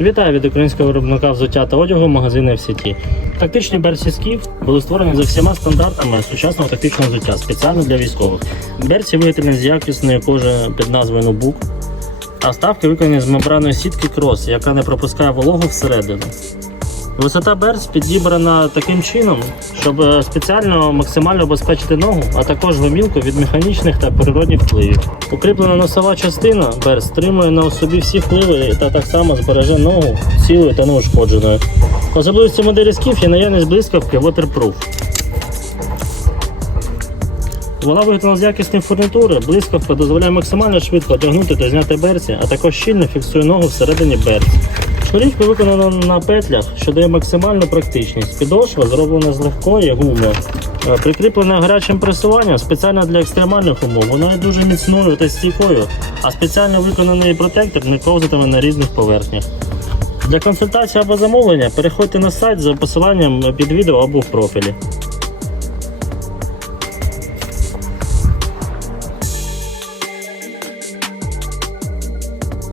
Вітаю від українського виробника взуття та одягу магазини в сіті. Тактичні берці скіф були створені за всіма стандартами сучасного тактичного взуття спеціально для військових. Берці виготовлені з якісної кожи під назвою Нобук, а ставки виконані з мембраної сітки крос, яка не пропускає вологу всередину. Висота берц підібрана таким чином, щоб е, спеціально максимально обезпечити ногу, а також гомілку від механічних та природних впливів. Укріплена носова частина берц стримує на собі всі впливи та так само збереже ногу цілою та неушкодженою. Особливістю моделі скіф є наявність блискавки Waterproof. Вона виготовлена з якісної фурнітури, блискавка дозволяє максимально швидко одягнути та зняти берці, а також щільно фіксує ногу всередині берці. Шнурівка виконана на петлях, що дає максимальну практичність. Підошва зроблена з легкої гуми. Е, Прикріплена гарячим пресуванням спеціально для екстремальних умов. Вона є дуже міцною та стійкою, а спеціально виконаний протектор не ковзатиме на різних поверхнях. Для консультації або замовлення переходьте на сайт за посиланням під відео або в профілі.